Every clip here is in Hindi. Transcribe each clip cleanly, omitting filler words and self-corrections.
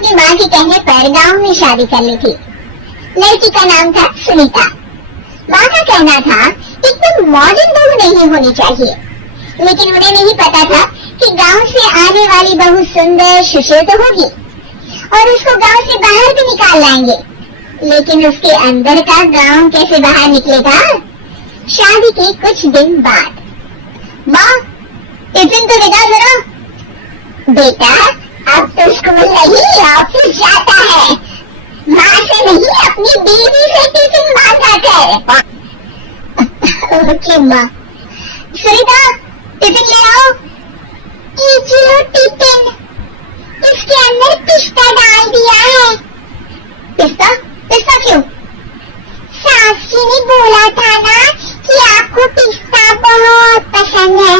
अपनी माँ के कहने पर गांव में शादी कर ली थी। लड़की का नाम था सुनीता। माँ का कहना था एकदम मॉडर्न बहू नहीं होनी चाहिए, लेकिन उन्हें नहीं पता था कि गांव से आने वाली बहू सुंदर सुशील तो होगी और उसको गांव से बाहर भी निकाल लाएंगे, लेकिन उसके अंदर का गांव कैसे बाहर निकलेगा? शादी के कुछ दिन बाद माँ टिफिन तो निकाल जरा। बेटा अब तो स्कूल नहीं ऑफिस जाता है, माँ से नहीं अपनी बीवी से टिफिन मांगा कर। ओके माँ। सुनीता टिफिन ले आओ। लो टिफिन, इसके अंदर पिस्ता डाल दिया है। पिस्ता? पिस्ता क्यों? सास जी ने बोला था ना कि आपको पिस्ता बहुत पसंद है।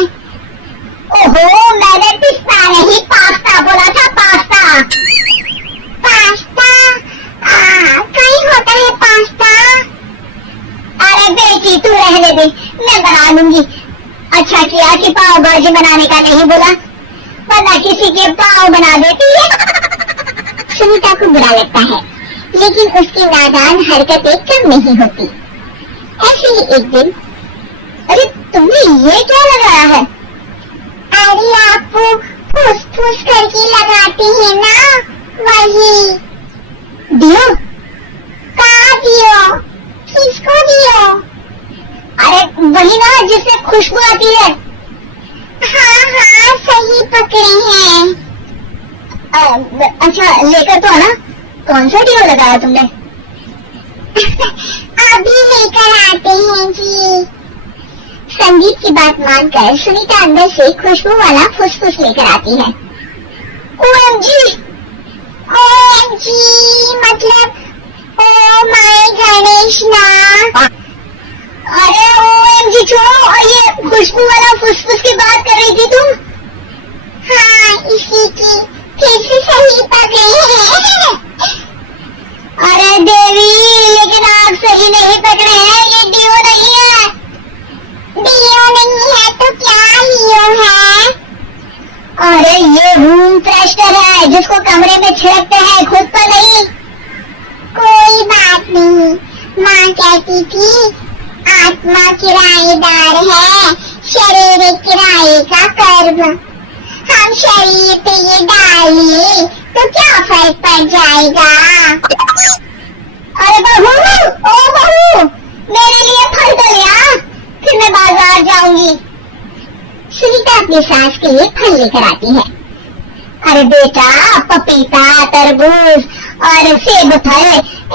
ओहो, मैंने पिस्ता नहीं पास्ता बोला था, पास्ता। पास्ता? कहीं होता है पास्ता? अरे बेटी तू रहने दे, मैं बना लूंगी। अच्छा किया कि पाव भाजी बनाने का नहीं बोला, वरना किसी के पाव बना देती है। सुनीता को बुरा लगता है, लेकिन उसकी नादान हरकतें कम नहीं होती। ऐसे ही एक दिन, अरे तुमने ये क्या लगाया है? अरे आप वो फूस-फूस करके लगाते हैं ना, वही। दियो? कहाँ दियो? किसको दियो? अरे वही ना जिससे खुशबू आती है। हाँ सही पकड़े हैं। अच्छा लेकर तो आना। कौन सा दियो लगाया तुमने? अभी लेकर आते हैं जी। संदीप की बात मानकर सुनीता अंदर से खुशबू वाला फुसफुस लेकर आती है। ओएमजी, ओएमजी मतलब ओ माय गणेश ना। अरे ओएमजी छोड़ो, और ये खुशबू वाला फुसफुस की बात कर रही थी तुम? हाँ इसी की, फिर से सही पकड़े हैं। अरे देवी, लेकिन आप सही नहीं पकड़े हैं, ये डियो नहीं है। डियो नहीं है तो क्या लियो है? अरे ये रूम फ्रेशनर है जिसको कमरे में छिड़कते हैं, खुद पर नहीं। कोई बात नहीं, माँ कहती थी आत्मा किराएदार है, शरीर किराए का कर्म। हम शरीर पे ये डालिए तो क्या फर्क पड़ जाएगा? अरे बहू, ओ बहू, मेरे लिए फल तो ले आ, फिर मैं बाजार जाऊंगी। सुनीता अपनी सास के लिए फल लेकर आती है। अरे बेटा, पपीता, तरबूज और सेब फल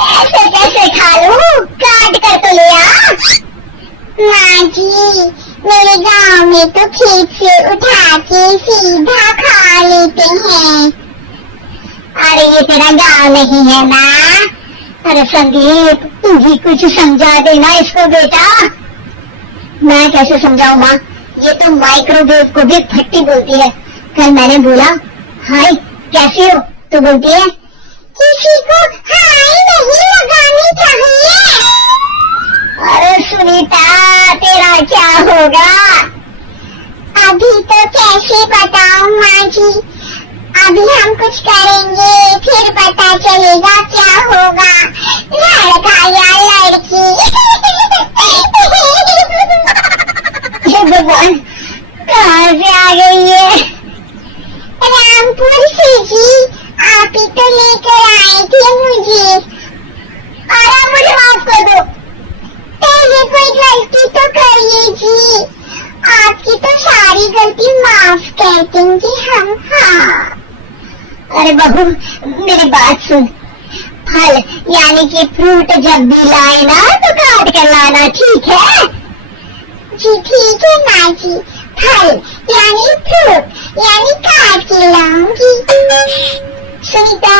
ऐसे कैसे खा लूं? काट कर तो ले आ। माँ जी, मेरे गांव में तो खेत से उठा के सीधा खा लेते हैं। अरे ये तेरा गांव नहीं है ना। अरे संदीप, तू भी कुछ समझा देना इसको बेटा। मैं कैसे समझाऊं माँ, ये तो माइक्रोवेव को भी फट्टी बोलती है। कल मैंने बोला हाय कैसी हो, तो बोलती है किसी को हाय नहीं लगानी चाहिए। अरे सुनीता, तेरा क्या होगा? अभी तो कैसे बताऊं माँ जी, अभी हम कुछ करेंगे फिर पता चलेगा क्या होगा, लड़का या लड़की। हे भगवान, कहाँ से आ गई है? रामपुर से जी, आप ही तो लेकर आए थे मुझे। अरे मुझे माफ कर दो, पहले कोई गलती तो करिए जी, आपकी तो सारी गलती माफ कर देंगे हम। हाँ अरे बहू, मेरी बात सुन, फल यानी कि फ्रूट जब भी लाए ना तो काट कर लाना, ठीक है? जी ठीक है माँ जी, फल यानी फ्रूट यानी काट के लाऊंगी। सुनीता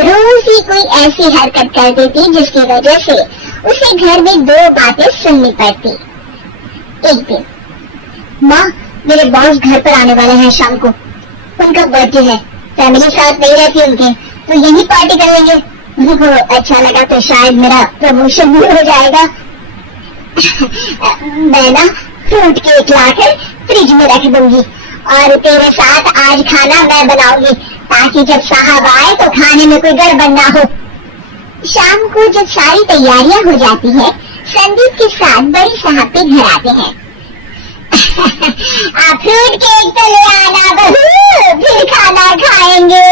रोज ही कोई ऐसी हरकत कर देती जिसकी वजह से उसे घर में दो बातें सुननी पड़ती। एक दिन, माँ मेरे बॉस घर पर आने वाले हैं शाम को, उनका बर्थडे है, फैमिली साथ नहीं रहती उनके, तो यही पार्टी कर लेंगे। उनको अच्छा लगा तो शायद मेरा प्रमोशन भी हो जाएगा। मैं ना फ्रूट केक लाकर फ्रिज में रख दूंगी और तेरे साथ आज खाना मैं बनाऊंगी, ताकि जब साहब आए तो खाने में कोई गड़बड़ ना हो। शाम को जब सारी तैयारियां हो जाती है, संदीप के साथ बड़े साहब के घर आते हैं। आप फ्रूट केक तो ले आना बहू, फिर खाना खाएंगे।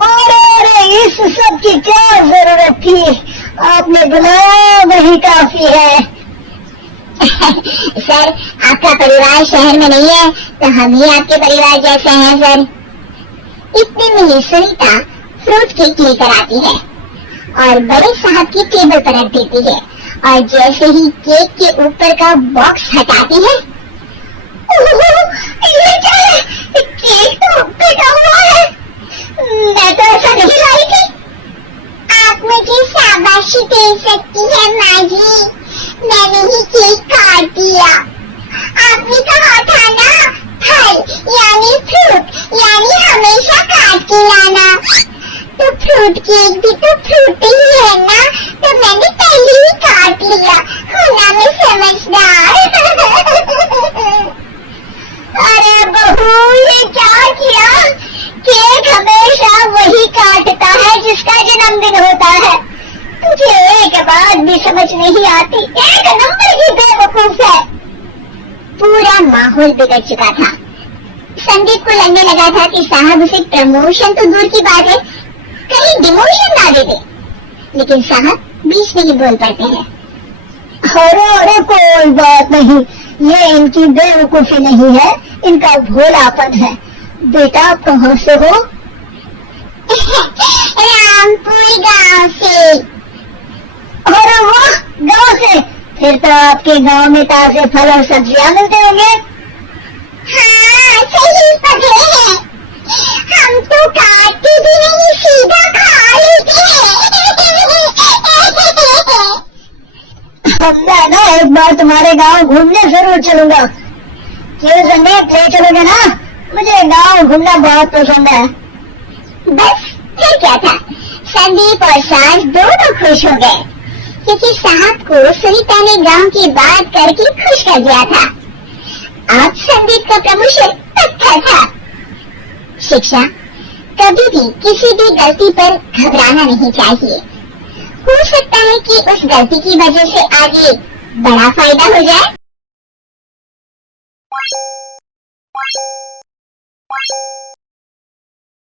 अरे इस सब की क्या जरूरत थी, आपने बुलाया वही काफी है। सर, आपका परिवार शहर में नहीं है तो हम ही आपके परिवार जैसे हैं सर। इतने में ही सुनीता फ्रूट केक लेकर आती है और बड़े साहब की टेबल पर रख देती है, और जैसे ही केक के ऊपर का बॉक्स हटाती है, ये क्या है? केक तो फटा हुआ है, मैं तो ऐसा नहीं लाई थी। आप मुझे शाबाशी दे सकती है माँ जी, मैंने ही केक काट दिया। आपने कहा था ना, फल यानी फ्रूट यानी हमेशा काट के लाना, तो फ्रूट केक भी तो फ्रूट ही है ना, तो मैंने पहले ही काट लिया। होना मैं समझदार। अरे बहू, ये क्या किया? केक हमेशा वही काटता है जिसका जन्मदिन होता है। तुझे एक बात भी समझ नहीं आती, एक नंबर की बेवकूफ है। पूरा माहौल बिगड़ चुका था। संदीप को लगने लगा था कि साहब उसे प्रमोशन तो दूर की बात है, कहीं डिमोशन ना दे दे, लेकिन साहब बीच में ही बोल पड़ते हैं। अरे कोई बात नहीं, ये इनकी बेवकूफी नहीं है, इनका भोलापन है। बेटा आप कहाँ से हो? रामपुर गांव से। अरे वाह, गाँव से? फिर तो आपके गांव में ताजे फल और सब्जियां मिलते होंगे। हाँ, सही पकड़े हैं। हम तो काटते भी नहीं, सीधा खा लेते हैं। मैं ना एक बार तुम्हारे गांव घूमने जरूर चलूंगा। क्यों संदीप, ले चलोगे ना? मुझे गांव घूमना बहुत पसंद है। बस फिर क्या था, संदीप और सास दोनों खुश हो गए, क्योंकि साहब को सुनीता ने गांव की बात करके खुश कर दिया था। अब संदीप का प्रमोशन पक्का था। शिक्षा, कभी भी किसी भी गलती पर घबराना नहीं चाहिए। हो सकता है कि उस गलती की वजह से आगे बड़ा फायदा हो जाए।